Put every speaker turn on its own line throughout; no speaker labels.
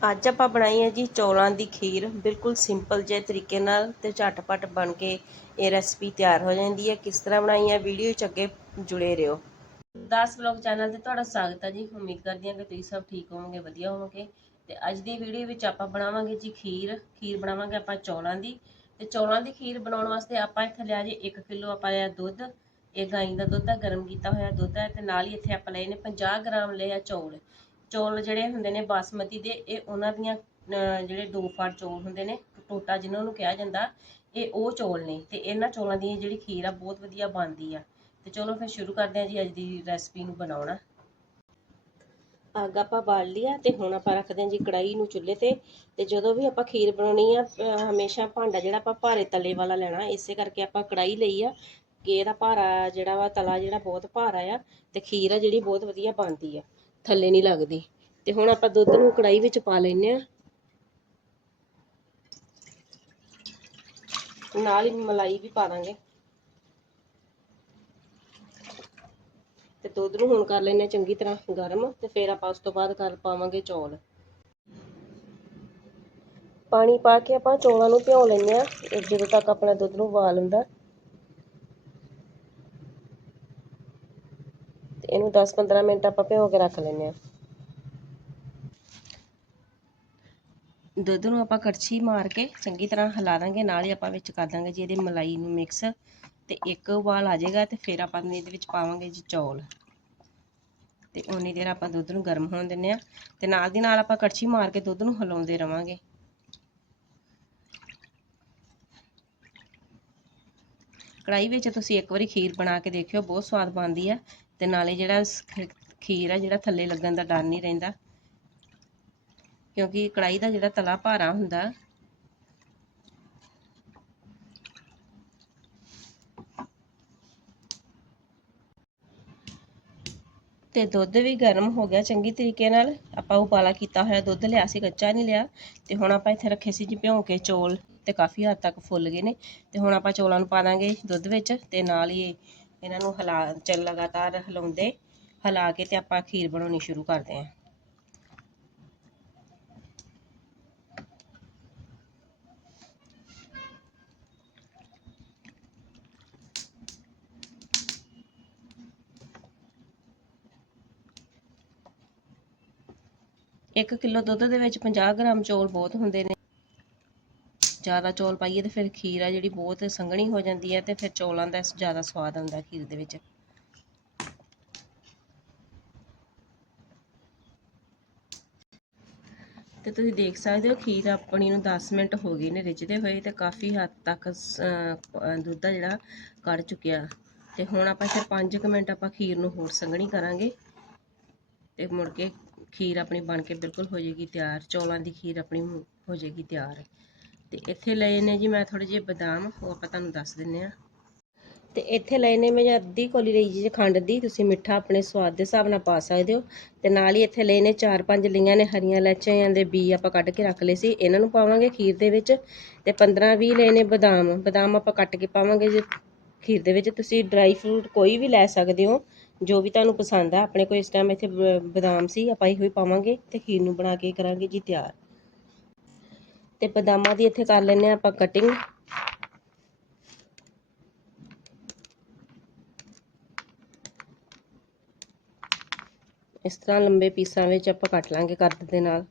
ਅੱਜ ਆਪਾਂ ਬਣਾਈ ਹੈ ਜੀ ਚੌਲਾਂ ਦੀ ਖੀਰ, ਬਿਲਕੁਲ ਸਿੰਪਲ ਜਿਹੇ ਤਰੀਕੇ ਨਾਲ ਤੇ ਝਟਪਟ ਬਣ ਕੇ ਇਹ ਰੈਸਪੀ ਤਿਆਰ ਹੋ ਜਾਂਦੀ ਹੈ। ਕਿਸ ਤਰ੍ਹਾਂ ਬਣਾਈ ਹੈ ਵੀਡੀਓ ਚ ਅੱਗੇ ਜੁੜੇ ਰਹੋ। 10 ਵਲੌਗ ਚੈਨਲ ਤੇ ਤੁਹਾਡਾ ਸਵਾਗਤ ਹੈ ਜੀ। ਉਮੀਦ ਕਰਦੀ ਹਾਂ ਕਿ ਤੁਸੀਂ ਸਭ ਠੀਕ ਹੋਵੋਗੇ, ਵਧੀਆ ਹੋਵੋਗੇ। ਤੇ ਅੱਜ ਦੀ ਵੀਡੀਓ ਵਿੱਚ ਆਪਾਂ ਬਣਾਵਾਂਗੇ ਜੀ ਖੀਰ। ਖੀਰ ਬਣਾਵਾਂਗੇ ਆਪਾਂ ਚੌਲਾਂ ਦੀ। ਤੇ ਚੌਲਾਂ ਦੀ ਖੀਰ ਬਣਾਉਣ ਵਾਸਤੇ ਆਪਾਂ ਇੱਥੇ ਲਿਆ ਜੀ 1 ਕਿਲੋ ਆਪਾਂ ਲਿਆ ਦੁੱਧ। ਇਹ ਗਾਂ ਦਾ ਦੁੱਧ ਹੈ, ਗਰਮ ਕੀਤਾ ਹੋਇਆ ਦੁੱਧ ਹੈ ਤੇ ਨਾਲ ਹੀ ਇੱਥੇ ਆਪਾਂ ਲਏ ਨੇ 50 ਗ੍ਰਾਮ ਲਏ ਆ ਚੌਲ। ਚੌਲ ਜਿਹੜੇ ਹੁੰਦੇ ਨੇ ਬਾਸਮਤੀ ਦੇ, ਇਹ ਉਹਨਾਂ ਦੀਆਂ ਜਿਹੜੇ ਦੋ ਫਾੜ ਚੌਲ ਹੁੰਦੇ ਨੇ, ਟੋਟਾ ਜਿਨ੍ਹਾਂ ਨੂੰ ਕਿਹਾ ਜਾਂਦਾ, ਇਹ ਉਹ ਚੌਲ ਨੇ ਤੇ ਇਹਨਾਂ ਚੌਲਾਂ ਦੀ ਜਿਹੜੀ ਖੀਰ ਆ ਬਹੁਤ ਵਧੀਆ ਬਣਦੀ ਆ। ਤੇ ਚਲੋ ਫਿਰ ਸ਼ੁਰੂ ਕਰਦੇ ਹਾਂ ਜੀ ਅੱਜ ਦੀ ਰੈਸਪੀ ਨੂੰ ਬਣਾਉਣਾ। ਅੱਗ ਆਪਾਂ ਬਾਲ ਲਿਆ ਤੇ ਹੁਣ ਆਪਾਂ ਰੱਖਦੇ ਹਾਂ ਜੀ ਕੜਾਈ ਨੂੰ ਚੁੱਲ੍ਹੇ ਤੇ ਤੇ ਜਦੋਂ ਵੀ ਆਪਾਂ ਖੀਰ ਬਣਾਉਣੀ ਆ ਹਮੇਸ਼ਾ ਭਾਂਡਾ ਜਿਹੜਾ ਆਪਾਂ ਭਾਰੇ ਤਲੇ ਵਾਲਾ ਲੈਣਾ, ਇਸੇ ਕਰਕੇ ਆਪਾਂ ਕੜਾਈ ਲਈ ਆ ਕਿ ਇਹਦਾ ਭਾਰਾ ਜਿਹੜਾ ਵਾ, ਤਲਾ ਜਿਹੜਾ ਬਹੁਤ ਭਾਰਾ ਆ ਤੇ ਖੀਰ ਆ ਜਿਹੜੀ ਬਹੁਤ ਵਧੀਆ ਬਣਦੀ ਆ। ਥੱਲੇ ਨਹੀਂ ਲੱਗਦੀ। ਤੇ ਹੁਣ ਆਪਾਂ ਦੁੱਧ ਨੂੰ ਕੜਾਈ ਵਿੱਚ ਪਾ ਲੈਨੇ ਆ ਨਾਲ ਹੀ ਮਲਾਈ ਵੀ ਪਾ ਦਾਂਗੇ। ਤੇ ਦੁੱਧ ਨੂੰ ਹੁਣ ਕਰ ਲੈਨੇ ਚੰਗੀ ਤਰ੍ਹਾਂ ਗਰਮ ਤੇ ਫਿਰ ਆਪਾਂ ਉਸ ਤੋਂ ਬਾਅਦ ਕਰ ਪਾਵਾਂਗੇ ਚੌਲ। ਪਾਣੀ ਪਾ ਕੇ ਆਪਾਂ ਚੌਲਾਂ ਨੂੰ ਭਿਓ ਲੈਨੇ ਆ ਜਦੋਂ ਤੱਕ ਆਪਣਾ ਦੁੱਧ ਨੂੰ ਉਬਾਲ ਹੁੰਦਾ ਇਹਨੂੰ 10-15 ਮਿੰਟ ਆਪਾਂ ਭਿਓ ਕੇ ਰੱਖ ਲੈਂਦੇ ਆ ਦੁੱਧ ਨੂੰ ਆਪਾਂ ਕੜਛੀ ਮਾਰ ਕੇ ਚੰਗੀ ਤਰ੍ਹਾਂ ਹਿਲਾ ਦਾਂਗੇ, ਨਾਲ ਹੀ ਆਪਾਂ ਵਿੱਚ ਕਰ ਦਾਂਗੇ ਜੀ ਇਹਦੇ ਮਲਾਈ ਨੂੰ ਮਿਕਸ ਤੇ ਇੱਕ ਉਬਾਲ ਆ ਜਾਏਗਾ ਤੇ ਫਿਰ ਆਪਾਂ ਇਹਦੇ ਵਿੱਚ ਪਾਵਾਂਗੇ ਜੀ ਚੌਲ। ਤੇ ਉਨੀ ਦੇਰ ਆਪਾਂ ਦੁੱਧ ਨੂੰ ਗਰਮ ਹੋਣ ਦਿੰਨੇ ਆ ਤੇ ਨਾਲ ਦੀ ਨਾਲ ਆਪਾਂ ਕੜਛੀ ਮਾਰ ਕੇ ਦੁੱਧ ਨੂੰ ਹਿਲਾਉਂਦੇ ਰਵਾਂਗੇ। ਕੜਾਈ ਵਿੱਚ ਤੁਸੀਂ ਇੱਕ ਵਾਰੀ ਖੀਰ ਬਣਾ ਕੇ ਦੇਖਿਓ, ਬਹੁਤ ਸਵਾਦ ਬਣਦੀ ਆ। ਤੇ ਨਾਲੇ ਜਿਹੜਾ ਖੀਰ ਆ, ਜਿਹੜਾ ਥੱਲੇ ਲੱਗਣ ਦਾ ਡਰ ਨਹੀਂ ਰਹਿੰਦਾ। ਕਿਉਂਕਿ ਕੜਾਈ ਦਾ ਜਿਹੜਾ ਤਲਾ ਭਾਰਾ ਹੁੰਦਾ। ਤੇ ਦੁੱਧ ਵੀ ਗਰਮ ਹੋ ਗਿਆ ਚੰਗੀ ਤਰੀਕੇ ਨਾਲ। ਆਪਾਂ ਉਬਾਲਾ ਕੀਤਾ ਹੋਇਆ ਦੁੱਧ, ਲਿਆ ਸੀ, ਕੱਚਾ ਨਹੀਂ ਲਿਆ। ਤੇ ਹੁਣ ਆਪਾਂ ਇੱਥੇ ਰੱਖੇ ਸੀ ਜੀ ਭਿਉਂ ਕੇ ਚੌਲ। ਤੇ ਕਾਫੀ ਹੱਦ ਤੱਕ ਫੁੱਲ ਗਏ ਨੇ। ਤੇ ਹੁਣ ਆਪਾਂ ਚੌਲਾਂ ਨੂੰ ਪਾ ਦਾਂਗੇ ਦੁੱਧ ਵਿੱਚ ਤੇ ਨਾਲ ਹੀ ਇਹਨਾਂ ਨੂੰ ਹਲਾ ਚੱਲ ਲਗਾਤਾਰ ਹਿਲਾਉਂਦੇ, ਹਿਲਾ ਕੇ ਤੇ ਆਪਾਂ ਖੀਰ ਬਣਾਉਣੀ ਸ਼ੁਰੂ ਕਰਦੇ ਹਾਂ। ਇੱਕ ਕਿਲੋ ਦੁੱਧ ਦੇ ਵਿੱਚ 50 ਗ੍ਰਾਮ ਚੌਲ ਬਹੁਤ ਹੁੰਦੇ ਨੇ। ਜ਼ਿਆਦਾ ਚੌਲ ਪਾਈਏ ਤੇ ਫਿਰ ਖੀਰ ਆ ਜਿਹੜੀ ਬਹੁਤ ਸੰਘਣੀ ਹੋ ਜਾਂਦੀ ਹੈ ਤੇ ਫਿਰ ਚੌਲਾਂ ਦਾ ਜ਼ਿਆਦਾ ਸਵਾਦ ਆਉਂਦਾ ਖੀਰ ਦੇ ਵਿੱਚ। ਤੇ ਤੁਸੀਂ ਦੇਖ ਸਕਦੇ ਹੋ ਖੀਰ ਆਪਣੀ ਨੂੰ 10 ਮਿੰਟ ਹੋ ਗਏ ਨੇ ਰਿੱਝਦੇ ਹੋਏ ਤੇ ਕਾਫੀ ਹੱਦ ਤੱਕ ਦੁੱਧ ਦਾ ਜਿਹੜਾ ਕੱਢ ਚੁੱਕਿਆ। ਤੇ ਹੁਣ ਆਪਾਂ ਇੱਥੇ 5 ਮਿੰਟ ਆਪਾਂ ਖੀਰ ਨੂੰ ਹੋਰ ਸੰਘਣੀ ਕਰਾਂਗੇ। ਤੇ ਮੁੜ ਕੇ ਖੀਰ ਆਪਣੀ ਬਣ ਕੇ ਬਿਲਕੁਲ ਹੋ ਜਾਏਗੀ ਤਿਆਰ, ਚੌਲਾਂ ਦੀ ਖੀਰ ਆਪਣੀ ਹੋ ਜਾਏਗੀ ਤਿਆਰ। ਤੇ ਇੱਥੇ ਲਏ ਨੇ ਜੀ ਮੈਂ ਥੋੜੇ ਜਿਹੇ ਬਦਾਮ, ਉਹ ਆਪਾਂ ਤੁਹਾਨੂੰ ਦੱਸ ਦਿੰਨੇ ਆ ਤੇ ਇੱਥੇ ਲਏ ਨੇ ਮੈਂ ਅੱਧੀ ਕੋਲੀ ਲਈ ਜੀ ਖੰਡ ਦੀ, ਤੁਸੀਂ ਮਿੱਠਾ ਆਪਣੇ ਸਵਾਦ ਦੇ ਹਿਸਾਬ ਨਾਲ ਪਾ ਸਕਦੇ ਹੋ। ਤੇ ਨਾਲ ਹੀ ਇੱਥੇ ਲਏ ਨੇ 4-5 ਲਈਆਂ ਨੇ ਹਰੀਆਂ ਇਲਾਚੀਆਂ ਦੇ ਬੀ ਆਪਾਂ ਕੱਢ ਕੇ ਰੱਖ ਲਏ ਸੀ, ਇਹਨਾਂ ਨੂੰ ਪਾਵਾਂਗੇ ਖੀਰ ਦੇ ਵਿੱਚ। ਤੇ 15-20 ਲਏ ਨੇ ਬਦਾਮ ਬਦਾਮ ਆਪਾਂ ਕੱਟ ਕੇ ਪਾਵਾਂਗੇ ਜੇ ਖੀਰ ਦੇ ਵਿੱਚ। ਤੁਸੀਂ ਡਰਾਈ ਫਰੂਟ ਕੋਈ ਵੀ ਲੈ ਸਕਦੇ ਹੋ, ਜੋ ਵੀ ਤੁਹਾਨੂੰ ਪਸੰਦ ਆ, ਆਪਣੇ ਕੋਲ ਇਸ ਟਾਈਮ ਇੱਥੇ ਬਦਾਮ ਸੀ, ਆਪਾਂ ਇਹੋ ਹੀ ਪਾਵਾਂਗੇ ਤੇ ਖੀਰ ਨੂੰ ਬਣਾ ਕੇ ਕਰਾਂਗੇ ਜੀ ਤਿਆਰ। ਤੇ ਬਦਾਮਾਂ ਦੀ ਇੱਥੇ ਕਰ ਲੈਨੇ ਆ ਆਪਾਂ ਕਟਿੰਗ ਇਸ ਤਰ੍ਹਾਂ ਲੰਬੇ ਪੀਸਾਂ ਵਿੱਚ ਆਪਾਂ ਕੱਟ ਲਾਂਗੇ ਕਰਦ ਦੇ ਨਾਲ।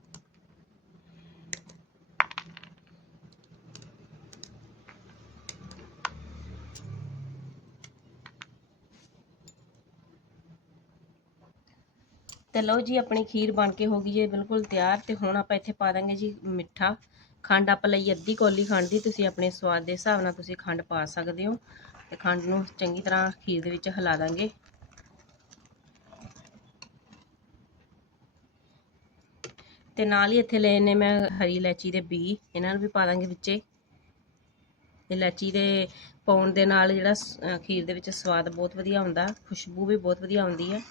ਤੇ ਲਓ ਜੀ, ਆਪਣੀ ਖੀਰ ਬਣ ਕੇ ਹੋ ਗਈ ਹੈ ਬਿਲਕੁਲ ਤਿਆਰ ਤੇ ਹੁਣ ਆਪਾਂ ਇੱਥੇ ਪਾ ਦਾਂਗੇ ਜੀ ਮਿੱਠਾ। ਖੰਡ ਆਪਾਂ ਲਈ ਅੱਧੀ ਕੌਲੀ ਖੰਡ ਦੀ, ਤੁਸੀਂ ਆਪਣੇ ਸਵਾਦ ਦੇ ਹਿਸਾਬ ਨਾਲ ਤੁਸੀਂ ਖੰਡ ਪਾ ਸਕਦੇ ਹੋ। ਤੇ ਖੰਡ ਨੂੰ ਚੰਗੀ ਤਰ੍ਹਾਂ ਖੀਰ ਦੇ ਵਿੱਚ ਹਿਲਾ ਦਾਂਗੇ। ਤੇ ਨਾਲ ਹੀ ਇੱਥੇ ਲਏ ਨੇ ਮੈਂ ਹਰੀ ਇਲਾਚੀ ਦੇ ਬੀ, ਇਹਨਾਂ ਨੂੰ ਵੀ ਪਾ ਦਾਂਗੇ ਵਿੱਚੇ। ਇਲਾਚੀ ਦੇ ਪਾਉਣ ਦੇ ਨਾਲ ਜਿਹੜਾ ਖੀਰ ਦੇ ਵਿੱਚ ਸਵਾਦ ਬਹੁਤ ਵਧੀਆ ਆਉਂਦਾ, ਖੁਸ਼ਬੂ ਵੀ ਬਹੁਤ ਵਧੀਆ ਆਉਂਦੀ ਹੈ।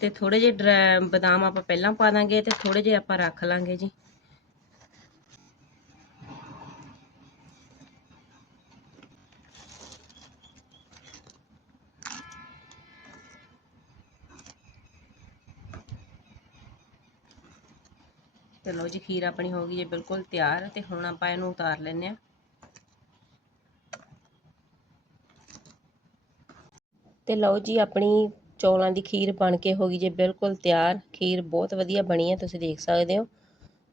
ਤੇ ਥੋੜੇ ਜਿਹੇ ਬਦਾਮ ਆਪਾਂ ਪਹਿਲਾਂ ਪਾ ਦਾਂਗੇ ਤੇ ਥੋੜੇ ਜਿਹੇ ਆਪਾਂ ਰੱਖ ਲਾਂਗੇ ਜੀ। ਤੇ ਲਓ ਜੀ, ਖੀਰ ਆਪਣੀ ਹੋ ਗਈ ਹੈ ਬਿਲਕੁਲ ਤਿਆਰ ਤੇ ਹੁਣ ਆਪਾਂ ਇਹਨੂੰ ਉਤਾਰ ਲੈਂਦੇ ਆ ਤੇ ਲਓ ਜੀ, ਆਪਣੀ ਚੌਲਾਂ ਦੀ ਖੀਰ ਬਣ ਕੇ ਹੋ ਗਈ ਜੇ ਬਿਲਕੁਲ ਤਿਆਰ। ਖੀਰ ਬਹੁਤ ਵਧੀਆ ਬਣੀ ਹੈ, ਤੁਸੀਂ ਦੇਖ ਸਕਦੇ ਹੋ।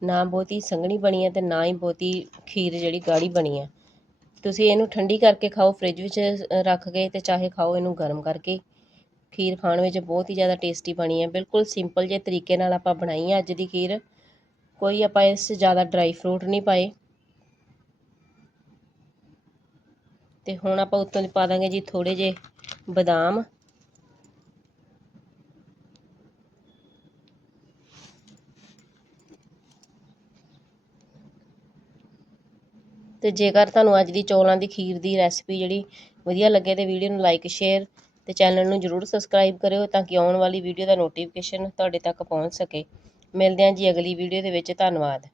ਨਾ ਬਹੁਤੀ ਸੰਘਣੀ ਬਣੀ ਹੈ ਤੇ ਨਾ ਹੀ ਬਹੁਤੀ ਖੀਰ ਜਿਹੜੀ ਗਾੜੀ ਬਣੀ ਹੈ। ਤੁਸੀਂ ਇਹਨੂੰ ਠੰਡੀ ਕਰਕੇ ਖਾਓ, ਫ੍ਰਿਜ ਵਿੱਚ ਰੱਖ ਕੇ ਤੇ ਚਾਹੇ ਖਾਓ ਇਹਨੂੰ ਗਰਮ ਕਰਕੇ। ਖੀਰ ਖਾਣ ਵਿੱਚ ਬਹੁਤ ਹੀ ਜ਼ਿਆਦਾ ਟੇਸਟੀ ਬਣੀ ਹੈ। ਬਿਲਕੁਲ ਸਿੰਪਲ ਜਿਹੇ ਤਰੀਕੇ ਨਾਲ ਆਪਾਂ ਬਣਾਈ ਹੈ ਅੱਜ ਦੀ ਖੀਰ। ਕੋਈ ਆਪਾਂ ਇਸ 'ਚ ਜ਼ਿਆਦਾ ਡਰਾਈ ਫਰੂਟ ਨਹੀਂ ਪਾਏ। ਤੇ ਹੁਣ ਆਪਾਂ ਉੱਤੋਂ ਦੀ ਪਾ ਦਾਂਗੇ ਜੀ ਥੋੜੇ ਜਿਹੇ ਬਦਾਮ। ਅਤੇ ਜੇਕਰ ਤੁਹਾਨੂੰ ਅੱਜ ਦੀ ਚੌਲਾਂ ਦੀ ਖੀਰ ਦੀ ਰੈਸਪੀ ਜਿਹੜੀ ਵਧੀਆ ਲੱਗੇ ਤਾਂ ਵੀਡੀਓ ਨੂੰ ਲਾਈਕ ਸ਼ੇਅਰ ਅਤੇ ਚੈਨਲ ਨੂੰ ਜਰੂਰ ਸਬਸਕ੍ਰਾਈਬ ਕਰਿਓ ਤਾਂ ਕਿ ਆਉਣ ਵਾਲੀ ਵੀਡੀਓ ਦਾ ਨੋਟੀਫਿਕੇਸ਼ਨ ਤੁਹਾਡੇ ਤੱਕ ਪਹੁੰਚ ਸਕੇ। ਮਿਲਦੇ ਹਾਂ ਜੀ ਅਗਲੀ ਵੀਡੀਓ ਦੇ ਵਿੱਚ। ਧੰਨਵਾਦ।